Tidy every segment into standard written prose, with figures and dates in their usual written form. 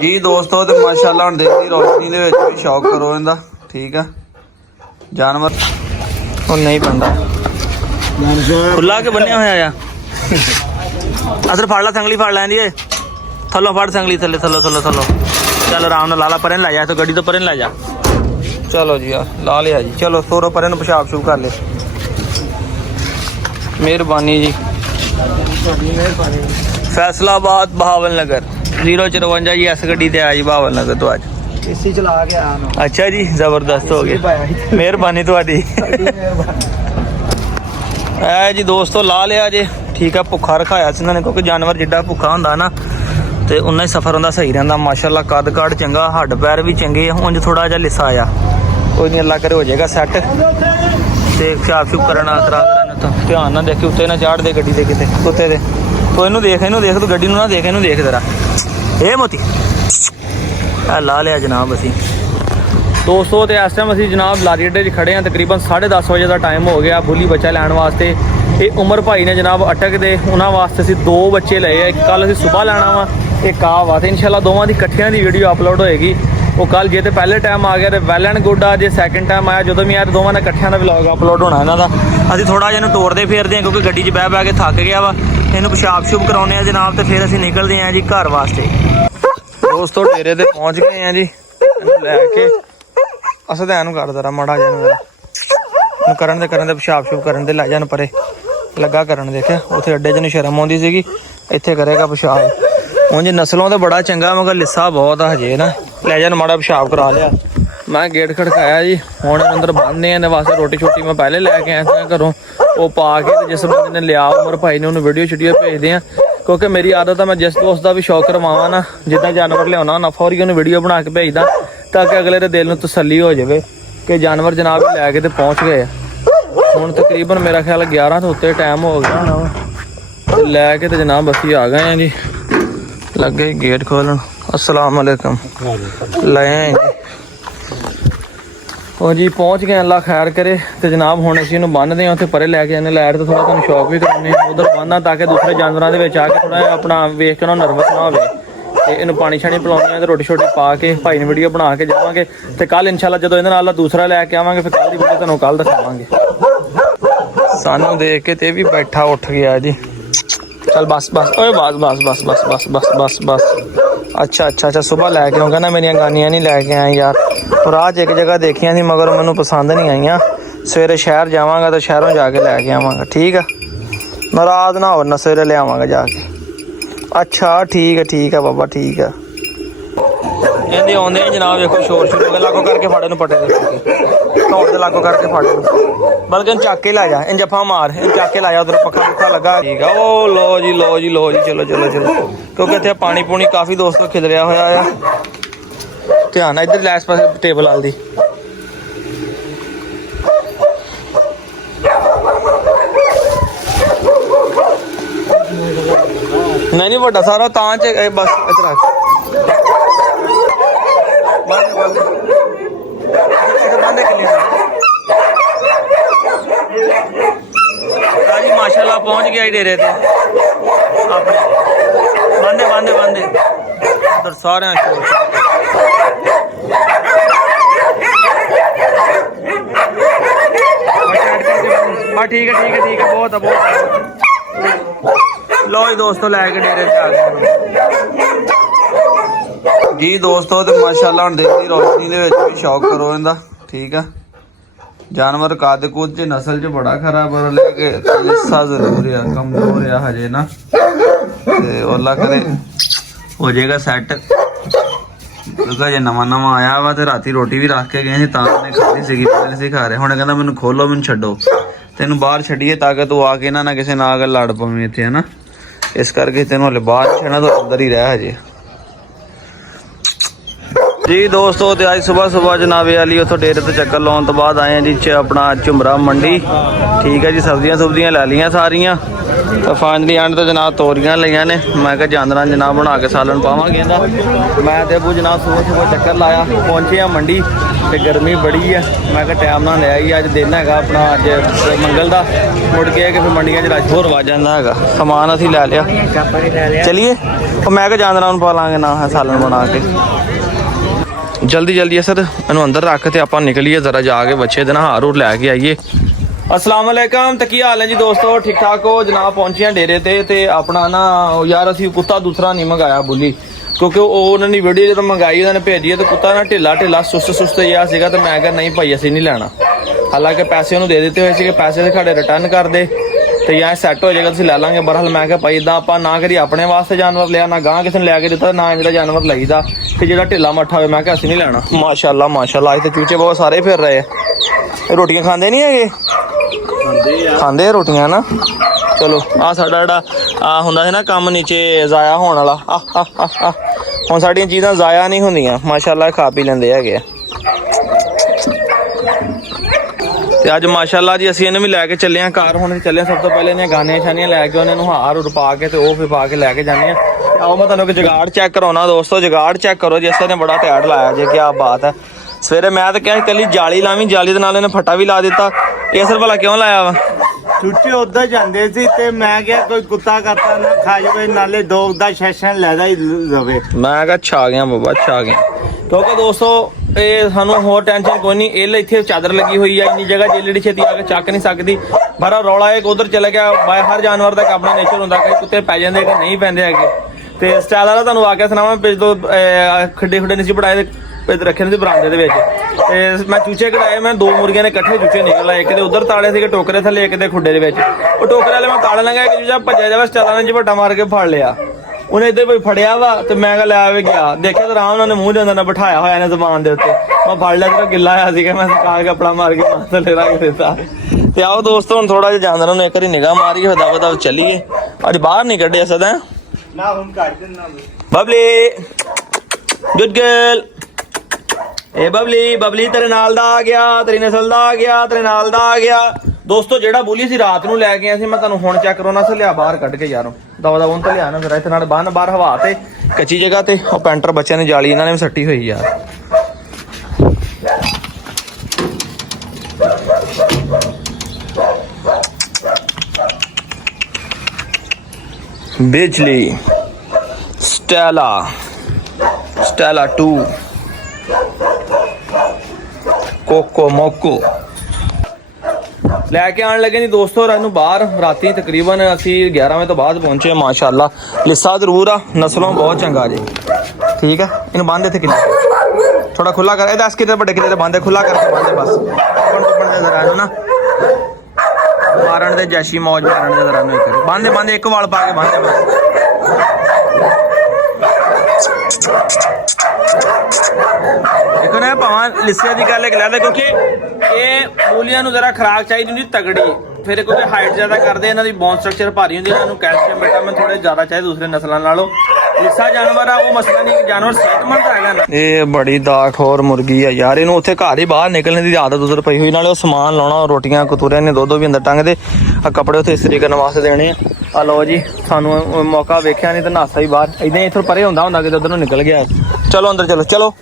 जी दोस्तों तो माशाल्लाह हुण देखदी रोशनी दे विच भी शौक करो इहदा ठीक है जानवर ਉਹ नहीं ਪੈਂਦਾ खुला के ਬੰਨਿਆ ਹੋਇਆ ਆ ਅਸਰ ਫੜ ਲਾ ਸੰਗਲੀ ਫੜ ਲੈਂਦੀ ਏ ਥੱਲੋਂ ਫੜ ਸੰਗਲੀ ਥੱਲੇ ਥੱਲੋਂ ਚੱਲ ਆਰਾਮ ਨਾਲ ਲਾਲਾ ਪਰੇ ਲੈ ਜਾ ਤੂੰ ਗੱਡੀ ਤੋਂ ਪਰੇ ਲੈ ਜਾ ਚਲੋ ਜੀ ਆ ਲਾ ਲਿਆ ਜੀ ਚਲੋ ਤੋਰੋ ਪਰੇ ਨੂੰ ਪਿਸ਼ਾਬ ਸ਼ੁਰੂ ਕਰ ਲੈ ਮਿਹਰਬਾਨੀ ਜੀ फैसलाबाद बहावल नगर 054 जी इस गड्डी ते आई बहावल नगर तो अज एसी चला के आया। अच्छा जी जबरदस्त हो गया मेहरबानी तुहाडी ऐ जी दोस्तों ला लिया जे ठीक है भुखा रखाया सी इन्होंने क्योंकि जानवर जिड्डा भुखा हुंदा ना ते उन्ना ही सफर हुंदा सही रहिंदा माशाअल्लाह कद काठ चंगा हड्ड पैर भी चंगे उंज थोड़ा जिहा लिस्सा आया कोई नहीं अल्लाह करे हो जाएगा सैट ते पेशाब शूब करना करा तो ध्यान ना देखी उत्ते ना चाढ़ दे गड्डी दे किते कुत्ते दे तो इनू देख तू गड्डी ना देख इनू देख जरा ए मोती ला लिया जनाब असी दोस्तों तो इस टाइम असी जनाब लारी अड्डे खड़े हैं तकरीबन 10:30 बजे का टाइम हो गया बुली बच्चा लैन वास्ते ये उमर भाई ने जनाब अटक दे उन्होंने वास्ते असी 2 बच्चे लए है कल असी सुबह लैना वा एक आ वा तो इंशाल्लाह दोवां दी इकट्ठियां दी वीडियो अपलोड होएगी वो कल जे तो पहले टाइम आ गया तो वैल एंड गुड आ जे सैकेंड टाइम आया जो भी यार दोवां दा इकट्ठियां दा व्लॉग अपलोड होना इन्हां दा असी थोड़ा जिहा टोरदे फिरदे क्योंकि गड्डी 'च बह के थक गया वा इन्हूं पेशाब शुभ कराउने जनाब तो फिर असी निकलते हैं जी घर वास्ते दोस्तों डेरे ते पहुंच गए हैं जी लैके असदैन कर जरा माड़ा जिहा करन दे पेशाब शुभ करन दे लै जान परे लगा करन देखे उत्थे अड्डे च शर्म आउंदी सीगी इत्थे करेगा पेशाब उंज नस्लों तो बड़ा चंगा मगर लिस्सा बहुत है हजे ना लै जान माड़ा पेशाब करा लिया मैं गेट खड़काया जी हुण अंदर बंदे हैं वास्ते रोटी छोटी मैं पहले लैके आया था घरों वो पा के जिस बंदे ने लिया उमर भाई ने उन्होंने वीडियो शीडियो भेजते हैं क्योंकि मेरी आदत है मैं जिस दोस्त का भी शौक करवावां ना जिदा जानवर लिया ना फौरी उन्हें वीडियो बना के भेजदा ताकि अगले के दिल में तसल्ली हो जाए कि जानवर जनाब लैके तो पहुँच गए हुण तकरीबन मेरा ख्याल 11 तो उत्ते टाइम हो गया होना लैके तो जनाब असी आ गए हैं जी लगे गेट खोलन अस्सलाम वालेकुम लाए हैं जी और जी पहुँच गए अल्लाह खैर करे तो जनाब हुण असीं इहनूं बन्नदे हैं उत्थे परे लैके जाने लैट तो थोड़ा तुहानूं शौक भी कराउने उधर बन्नना ताकि दूसरे जानवरों के विच आके थोड़ा अपना वेख के नर्वस ना होवे ते इहनूं पानी शानी पिलाउने ते रोटी शोटी पा के भाई ने वीडियो बना के जावांगे ते कल इंशाल्लाह जदों इहदे नाल दूसरा लैके आवांगे फिर कल दी वीडियो तुहानूं कल दिखावांगे सानूं देख के ते भी बैठा उठ गया जी चल बस बस ओए बस बस बस बस बस बस बस बस अच्छा सुबह लैके आऊँगा ना मेरिया गानियाँ नहीं लैके आए यार और आज एक जगह देखिया थी मगर मैनू पसंद नहीं आईया सवेरे शहर जावांगा तो शहरों जाके लैके आवांगा ठीक है नाराज ना हो ना सवेरे ले आवांगा जाके अच्छा ठीक है बाबा ठीक है इहदे आउंदे जनाब देखो शोर शुरू हो गया लागो करके फाड़े नूं पटे धौड़ दे लागो करके फाड़े बल्कि इन चक के ला जा इन जफा मार इन चक के ला जा उधर पक्का पुखा लगा ठीक है ओ लो जी चलो क्योंकि इत्थे पानी पूनी काफ़ी दोस्तों खिलरिया होया है ध्यान इधर लैस पास टेबल आल दी नहीं बड़ा सारा तां च बस इधर माशाल्लाह पहुंच गया डेरे ते अपने बांधे उधर सारे ठीक है बहुत लो जी दोस्तों लैके डेरे से आ गए जी दोस्तों तो माशाल्लाह हुण देखदी रोशनी दे विच भी शौक करो इहदा ठीक है जानवर कद कुद च नस्ल च बड़ा खरा पर लेके लिस्सा जरूर है कमजोर है हजे ना ते अल्लाह करे हो जाएगा सैट क्योंकि जे नवा आया वा तो राती रोटी भी रख के गए सी तां ने खाधी सीगी पहले सी खा रहे हुण कहंदा मैनूं खोलो मैनूं छड्डो तेनूं बाहर छड्डीए ताकि तू आके ना किसी नाल लड़ पवें इत्थे है ना इस करके तेनूं हले बाहर छड्डना तो अंदर ही रह हजे जी दोस्तों तो अज सुबह जनाबे वाली उतो डेरे तो चक्कर लाने तो बाद आए हैं जी अपना झुमरा मंडी। ठीक है जी, सब्जियां सुब्जियां लै लियां सारियां तो फाइनली एंड तो जनाब तोरियां लिया ने। मैं क्या जानना जनाब बना के सालन पावांगे इहदा। मैं तो अबू जनाब सुबह चक्कर लाया, पहुंचे हैं मंडी तो गर्मी बड़ी है। मैं क्या टाइम ना लिया ही, अज दिन है अपना अज मंगल का, मुड़ के कि फिर मंडिया च रश होर वज जाता है। समान असीं लै लिया, चलिए मैं क्या जानना पा लांगे ना है सालन बना के। जल्दी जल्दी सर इनू अंदर रख के आप निकलीए जरा जाके बच्चे दिन हार हूर लैके आइए। अस्सलाम वालेकुम, तो की हाल है जी दोस्तों, ठीक ठाक हो जनाब। पहुंचे हैं डेरे ते अपना ना यार असी कुत्ता दूसरा नहीं मंगाया बुली, क्योंकि उन्होंने वीडियो जो मंगाई उन्होंने भेजी है तो कुत्ता ना ढिला सुस्त जिहा सीगा। तो मैं कहा नहीं भाई असी नहीं लैना, हालांकि पैसे उन्होंने दे दिते हुए थे, पैसे साढ़े रिटर्न कर दे तो या सैट हो जाएगा, लै लांगे। बरहाल मैं क्या भाई इदा आप ना करी अपने वास्ते जानवर लिया, ना गांह किसी ने लैके दिता, ना जो जानवर लईदा कि जो ढिला मट्ठा हो। मैं क्या असी नहीं लैना। माशाल्लाह माशाल्लाह अज तो चूचे बहुत सारे फिर रहे हैं। रोटियां खाते नहीं है, खाते रोटियां ना। चलो आ साडा जेहड़ा हुंदा है ना काम नीचे जाया होने वाला, हुण साडियां चीज़ां जाया नहीं होंदियां, माशाल्लाह खा पी लेंदे हैगे। ते अज माशाल्लाह जी असीं इन्हूं भी लैके चले हैं घर। हुण चले सब तो पहले इन्हें गानियां शानियां लैके उन्हें हार हुर पा के तो फिर पा के लैके जाने। आओ मैं तुहानूं जुगाड़ चेक कराउणा दोस्तों, जुगाड़ चेक करो जी। इसने बड़ा टैड लाया जी, क्या बात है। सवेरे मैं तो क्या कली जाली लावी, जाली दे नाल इन्हें फट्टा भी ला दिता। ये सर भला क्यों लाया वा? छुट्टी उधर जाते सी ते मैं क्या कोई कुत्ता करता ना खा जाए, नाले डॉग दा सेशन लैदा ही रवे। मैं क्या छा गया बाबा, छा गया। क्योंकि दोस्तों ये सानू होर टेंशन कोई नहीं, इल इत्थे चादर लगी हुई है, इन्नी जगह जेलड़ी छेती आके चक नहीं सकती। बड़ा रौला एक उधर चला गया। हर जानवर का अपना नेचर होंदा, कई कुत्ते पै जांदे कि नहीं पैंदे हैगे। ते स्टाइल वाला तुहानू वाकया सुनावां, पिछ तो खड्डे खुड्डे नहीं सी बनाए रखे ने बरांडे दे विच। ते मैं चूचे कढाए, मैं दो मुर्गियां ने इकट्ठे चूचे निकल आए, एक दे उधर ताड़े थे टोकरे थले, एक दे खुड्डे दे विच। वो टोकरे वाले मैं ताड़े लगा, एक चूचा भज्जा जावे स्टाइल ने झपट्टा मार के फड़ लिया। उन्हें इधर कोई फड़िया वा तो मैं लै गया, देखिया तो आराम उन्होंने मूँह के अंदर बिठाया होया ने जबान के उत्ते। मैं फड़ लिया तो गिला होया सीगा, मैं सुका के कपड़ा मार के थले रख दिता। ते आओ दोस्तों हुण थोड़ा जिहा जानवरां नूं एक बारी निगाह मारिए, फिर दब दब चलीए। अज बाहर नहीं कड्ढिया सदा ना हुण कढ देना बबली, गुड गर्ल। ए बबली बबली तेरे नाल दा आ गया, तेरी नस्ल दा आ गया, तेरे नाल दा आ गया। दोस्तों जेड़ा बोली सी रात नूं लै गए सी, मैं तुहानूं हुण चेक कराउणा सी, लिया बाहर कढ के यारों दवा दवा तो लिया ना। फिर इत्थे नाल बन बाहर हवा ते कच्ची जगह ते और पैंटर बच्चों ने जाली इन्होंने भी सट्टी हुई यार। बिजली स्टेला स्टेला 2 कोको मोको लैके आने लगे नहीं दोस्तों। रात बाहर राती तकरीबन असी 11 बजे तो बाद पहुंचे। माशाल्लाह लिस्सा जरूर आ, नस्लों बहुत चंगा जी। ठीक है, इन बंद इतने किले थोड़ा खुला कर, 10 किले बड़े किले बंद खुला करके बंद, बस जरा ना मारन दे जैशी मौज मारन दे जरा बंद बंद एक वाल पा के बंद बस। देखो ना भावें लिस्से की गल एक लैदा, क्योंकि ये मूलियां नूं जरा खुराक चाहिए होंदी तगड़ी, फिर क्योंकि हाइट ज़्यादा करते इन्हों की बोन स्ट्रक्चर भारी होंदी, इन्हों कैल्शियम विटामिन थोड़े ज़्यादा चाहिए दूसरे नस्लों नालों। लिस्सा जानवर आ वो मसला नहीं, जानवर सेहतमंद है ना। ये बड़ी दाखोर मुर्गी है यार, इन्हों उत्थे घर ही बाहर निकलने की आदत उधर पई हुई, नाले समान लाना, रोटियां कतूरे ने दो भी अंदर टंगते, कपड़े उत्थे इस्त्री करने वास्ते देने। आ लो जी सानू मौका वेख्या नहीं तो नासा ही बाहर इदां इत्थों परे होंदा होंदा कि उधर निकल गया। चलो अंदर चलो, चलो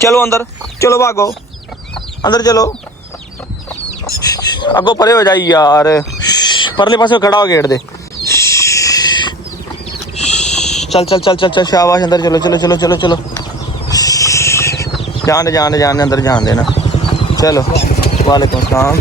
चलो अंदर चलो, भागो अंदर चलो, अगो परे हो जाई यार, परले पासे खड़ा हो गेट दे। चल चल चल चल चल शाबाश, अंदर चलो चलो चलो चलो चलो, जान जान जान अंदर जान देना। चलो वालेकुम सलाम,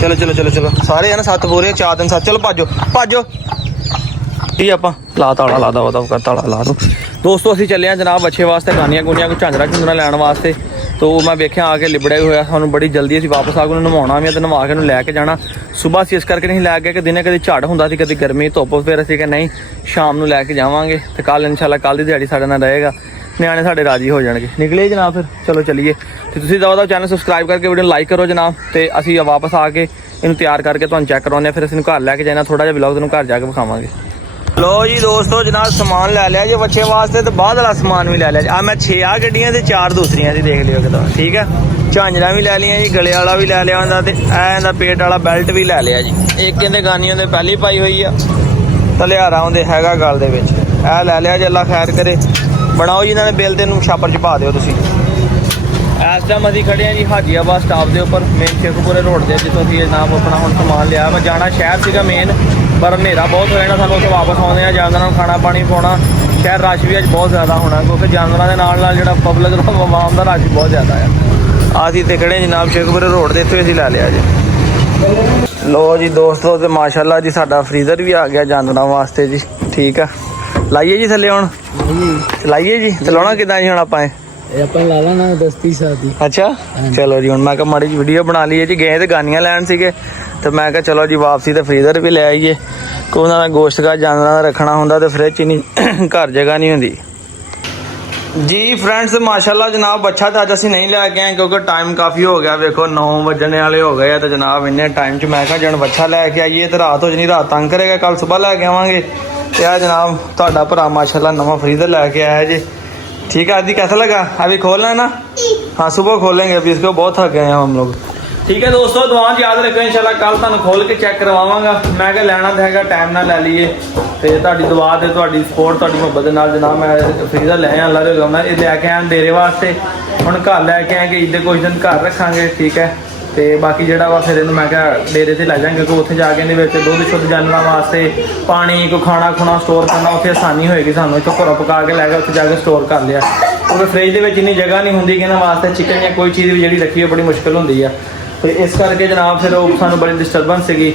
चलो चलो चलो चलो, सारे है ना 7 पूरे 4 दिन 7, चलो भाजो भाजो। ठीक है, आप ला ताला ला दो कर ताला ला दो। दोस्तों असीं चले जनाब बच्चे वास्ते गानियां गुनियां कुछ झांजरा झुंजरा लैन वास्ते, तो मैं वेख्या आके लिबड़िया ही होया, सानूं बड़ी जल्दी असीं वापस आ गए, नवाउणा भी तो नवा के लैके जाना। सुबह असीं इस करके नहीं लै गए कि दिने कभी झड़ हुंदा सी, कभी गर्मी धुप्प, फिर असीं कि नहीं शाम नूं लैके जावांगे तो कल इंशाल्लाह कल दी दिहाड़ी साडे नाल रहेगा, न्याणे साडे राजी हो जाणगे। निकले जनाब फिर, चलो चलीए। तो तुसीं दवा चैनल सबसक्राइब करके वीडियो लाइक करो जनाब, तो असीं वापस आके इन्हूं तैयार करके तुहानूं चैक करवाउने, फिर असीं घर लैके जाना, थोड़ा जिहा व्लॉग तुहानूं घर जाके विखावांगे। ਲੋ ਜੀ ਦੋਸਤੋ ਜਨਾਬ ਸਮਾਨ ਲੈ ਲਿਆ ਜੀ ਬੱਚੇ ਵਾਸਤੇ ਤੇ ਬਾਅਦ ਵਾਲਾ ਸਮਾਨ ਵੀ ਲੈ ਲਿਆ ਜੀ। ਆ ਮੈਂ 6 ਆ ਗੱਡੀਆਂ ਤੇ 4 ਦੂਸਰੀਆਂ ਦੀ ਦੇਖ ਲਿਓ ਕਿਦਾਂ ਠੀਕ ਹੈ। ਝਾਂਜਰਾਂ ਵੀ ਲੈ ਲਈਆਂ ਜੀ, ਗਲੇ ਵਾਲਾ ਵੀ ਲੈ ਲਿਆ ਹੁੰਦਾ ਤੇ ਐ ਇਹਦਾ ਪੇਟ ਵਾਲਾ ਬੈਲਟ ਵੀ ਲੈ ਲਿਆ ਜੀ। ਇੱਕ ਕਹਿੰਦੇ ਗਾਨੀਆਂ ਦੇ ਪਹਿਲੀ ਪਾਈ ਹੋਈ ਆ, ਤਲਿਆਰਾ ਹੁੰਦੇ ਹੈਗਾ ਗਲ ਦੇ ਵਿੱਚ। ਇਹ ਲੈ ਲਿਆ ਜੀ, ਅੱਲਾ ਖੈਰ ਕਰੇ। ਬਣਾਓ ਜੀ ਇਹਨਾਂ ਦੇ ਬਿੱਲ ਤੇ ਨੂੰ ਛਾਪਰ ਚ ਪਾ ਦਿਓ ਤੁਸੀਂ। ਇਸ ਟਾਈਮ ਅਸੀਂ ਖੜੇ ਆ ਜੀ ਹਾਜੀਆਬਾਦ ਸਟਾਪ ਦੇ ਉੱਪਰ, ਮੇਨ ਸ਼ੇਖੂਪੁਰੇ ਰੋਡ ਦੇ, ਜਿੱਥੋਂ ਅਸੀਂ ਜਨਾਬ ਆਪਣਾ ਹੁਣ ਸਮਾਨ ਲਿਆ। ਮੈਂ ਜਾਣਾ ਸ਼ਹਿਰ ਸੀਗਾ ਮੇਨ, ਪਰ ਹਨੇਰਾ ਬਹੁਤ ਹੋ ਜਾਣਾ ਸਾਨੂੰ, ਉੱਥੇ ਵਾਪਸ ਆਉਂਦੇ ਆ। ਜਾਨਵਰਾਂ ਨੂੰ ਖਾਣਾ ਪਾਣੀ ਪਾਉਣਾ, ਸ਼ਹਿਰ ਰਸ਼ ਵੀ ਅੱਜ ਬਹੁਤ ਜ਼ਿਆਦਾ ਹੋਣਾ ਕਿਉਂਕਿ ਜਾਨਵਰਾਂ ਦੇ ਨਾਲ ਨਾਲ ਜਿਹੜਾ ਪਬਲਿਕ ਦਾ ਆਵਾਮ ਦਾ ਰਸ਼ ਬਹੁਤ ਜ਼ਿਆਦਾ ਆ। ਅਸੀਂ ਤੇ ਖੜੇ ਜਨਾਬ ਸ਼ੇਖੂਪੁਰੇ ਰੋਡ ਦੇ, ਇੱਥੇ ਅਸੀਂ ਲੈ ਲਿਆ ਜੀ। ਲੋ ਜੀ ਦੋਸਤੋ ਤੇ ਮਾਸ਼ਾਅੱਲਾ ਜੀ ਸਾਡਾ ਫਰੀਜ਼ਰ ਵੀ ਆ ਗਿਆ ਜਾਨਵਰਾਂ ਵਾਸਤੇ ਜੀ। ਠੀਕ ਆ, ਲਾਈਏ ਜੀ ਥੱਲੇ ਹੁਣ, ਲਾਈਏ ਜੀ। ਚਲਾਉਣਾ ਕਿੱਦਾਂ ਜੀ ਹੁਣ ਆਪਾਂ ਇਹ ਆਪਾਂ ਲਾ ਲੈਣਾ 10-30 ਸਾਲ ਦੀ। ਅੱਛਾ ਚਲੋ ਜੀ, ਹੁਣ ਮੈਂ ਕਿਹਾ ਮਾੜੀ ਜੀ ਵੀਡੀਓ ਬਣਾ ਲਈਏ ਜੀ। ਗਏ ਤੇ ਗਾਨੀਆਂ ਲੈਣ ਸੀਗੇ ਤੇ ਮੈਂ ਕਿਹਾ ਚਲੋ ਜੀ ਵਾਪਸੀ ਤੇ ਫਰੀਜ਼ਰ ਵੀ ਲੈ ਆਈਏ ਕਿ ਉਹਨਾਂ ਦਾ ਗੋਸ਼ਤ ਦਾ ਜਾਨਵਰਾਂ ਦਾ ਰੱਖਣਾ ਹੁੰਦਾ ਤੇ ਫਰਿੱਜ 'ਚ ਨਹੀਂ ਘਰ ਜਗ੍ਹਾ ਨਹੀਂ ਹੁੰਦੀ ਜੀ। ਫਰੈਂਡਸ ਮਾਸ਼ਾਅੱਲਾ ਜਨਾਬ ਬੱਚਾ ਤਾਂ ਅੱਜ ਅਸੀਂ ਨਹੀਂ ਲੈ ਕੇ ਆਏ ਕਿਉਂਕਿ ਟਾਈਮ ਕਾਫੀ ਹੋ ਗਿਆ, ਵੇਖੋ 9 ਵੱਜਣੇ ਵਾਲੇ ਹੋ ਗਏ ਆ ਤੇ ਜਨਾਬ ਇੰਨੇ ਟਾਈਮ 'ਚ ਮੈਂ ਕਿਹਾ ਜਣ ਬੱਚਾ ਲੈ ਕੇ ਆਈਏ ਤੇ ਰਾਤ ਹੋ ਜਣੀ, ਰਾਤ ਤੰਗ ਕਰੇਗਾ, ਕੱਲ ਸਵੇਰ ਲੈ ਕੇ ਆਵਾਂਗੇ। ਤੇ ਆ ਜਨਾਬ ਤੁਹਾਡਾ ਭਰਾ ਮਾशाल्लाह नवा फ्रीजर लेके आया है जी। ठीक है आदि, कैसा लगा? अभी खोलना है ना? हाँ सुबह खोलेंगे, अभी इसको बहुत थक गए हैं हम लोग। ठीक है दोस्तों, दुआ याद रखो इंशाल्लाह कल तुहानू खोल के चेक करवावांगा। मैं क्या लेना तो हैगा, टाइम ना ले लीए ते तुहाडी दुआ ते तुहाडी सपोर्ट तुहाडी मुहब्बत दे नाल जनाब मैं फ्रीजर ले आया। अल्लाह दे हुक्म नाल ये लेके आया डेरे वास्ते। हुण घर लेके आए कि ईद दे कुछ दिन घर रखांगे। ठीक है ਤੇ ਬਾਕੀ ਜਿਹੜਾ ਵਾ ਫਿਰ ਇਹਨੂੰ ਮੈਂ ਕਿਹਾ ਡੇਰੇ ਤੇ ਲੈ ਜਾਵਾਂਗੇ ਕਿਉਂਕਿ ਉੱਥੇ ਜਾ ਕੇ ਇਹਦੇ ਵਿੱਚ ਦੁੱਧ ਸ਼ੁੱਧ ਜਾਨਵਰਾਂ ਵਾਸਤੇ ਪਾਣੀ ਕੋਈ ਖਾਣਾ ਖੁਣਾ ਸਟੋਰ ਕਰਨਾ ਉੱਥੇ ਆਸਾਨੀ ਹੋਏਗੀ ਸਾਨੂੰ। ਇੱਥੋਂ ਘਰੋਂ ਪਕਾ ਕੇ ਲੈ ਕੇ ਉੱਥੇ ਜਾ ਕੇ ਸਟੋਰ ਕਰ ਲਿਆ ਕਿਉਂਕਿ ਫ੍ਰਿਜ ਦੇ ਵਿੱਚ ਇੰਨੀ ਜਗ੍ਹਾ ਨਹੀਂ ਹੁੰਦੀ ਕਿ ਇਹਨਾਂ ਵਾਸਤੇ ਚਿਕਨ ਜਾਂ ਕੋਈ ਚੀਜ਼ ਵੀ ਜਿਹੜੀ ਰੱਖੀ ਬੜੀ ਮੁਸ਼ਕਿਲ ਹੁੰਦੀ ਆ। ਤੇ ਇਸ ਕਰਕੇ ਜਨਾਬ ਫਿਰ ਉਹ ਸਾਨੂੰ ਬੜੀ ਡਿਸਟਰਬੈਂਸ ਸੀਗੀ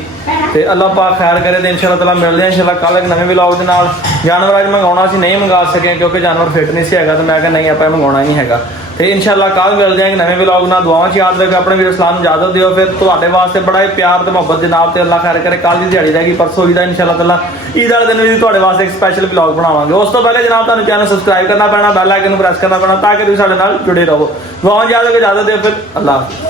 ਤੇ ਅੱਲਾਹ ਪਾਕ ਖੈਰ ਕਰੇ ਤੇ ਇਨਸ਼ਾਅੱਲਾਹ ਤਾਲਾ ਮਿਲਦੇ ਹਾਂ ਇਨਸ਼ਾਅੱਲਾਹ ਕੱਲ੍ਹ ਇੱਕ ਨਵੇਂ ਵਲੌਗ ਦੇ ਨਾਲ। ਜਾਨਵਰ ਅੱਜ ਮੰਗਾਉਣਾ ਸੀ, ਨਹੀਂ ਮੰਗਾ ਸਕੇ ਕਿਉਂਕਿ ਜਾਨਵਰ ਫਿੱਟ ਨਹੀਂ ਸੀ ਹੈਗਾ ਤੇ ਮੈਂ ਕਿਹਾ ਨਹੀਂ ਆਪਾਂ ਮੰਗਾਉਣਾ ਹੀ ਨਹੀਂ ਹੈਗਾ। ਤੇ ਇਨਸ਼ਾਅੱਲਾਹ ਕੱਲ੍ਹ ਮਿਲਦੇ ਹਾਂ ਇੱਕ ਨਵੇਂ ਵਲੌਗ ਨਾਲ। ਦੁਆਵਾਂ 'ਚ ਯਾਦ ਰੱਖੋ, ਆਪਣੇ ਵੀਰ ਇਸਲਾਮ ਨੂੰ ਇਜਾਜ਼ਤ ਦਿਓ। ਫਿਰ ਤੁਹਾਡੇ ਵਾਸਤੇ ਬੜਾ ਹੀ ਪਿਆਰ ਤੇ ਮੁਹੱਬਤ ਜਨਾਬ ਤੇ ਅੱਲਾਹ ਖੈਰ ਕਰੇ। ਕੱਲ੍ਹ ਦੀ ਦਿਹਾੜੀ ਰਹਿ ਗਈ, ਪਰਸੋਂ ਈਦ ਦਾ ਇਨਸ਼ਾਅੱਲਾਹ ਤਾਲਾ ਈਦ ਵਾਲੇ ਦਿਨ ਵੀ ਤੁਹਾਡੇ ਵਾਸਤੇ ਇੱਕ ਸਪੈਸ਼ਲ ਵਲੌਗ ਬਣਾਵਾਂਗੇ। ਉਸ ਤੋਂ ਪਹਿਲੇ ਜਨਾਬ ਤੁਹਾਨੂੰ ਚੈਨਲ ਸਬਸਕ੍ਰਾਈਬ ਕਰਨਾ ਪੈਣਾ, ਬੈਲ ਆਈਕਨ ਨੂੰ ਪ੍ਰੈਸ ਕਰਨਾ ਪੈਣਾ ਤਾਂ ਕਿ ਤੁਸੀਂ ਸਾਡੇ ਨਾਲ ਜੁੜੇ ਰਹੋ। ਦੁਆਵਾਂ 'ਚ ਯਾਦ ਰੱਖੋ, ਇਜਾਜ਼ਤ ਦਿਓ, ਫਿਰ ਅੱਲਾਹ।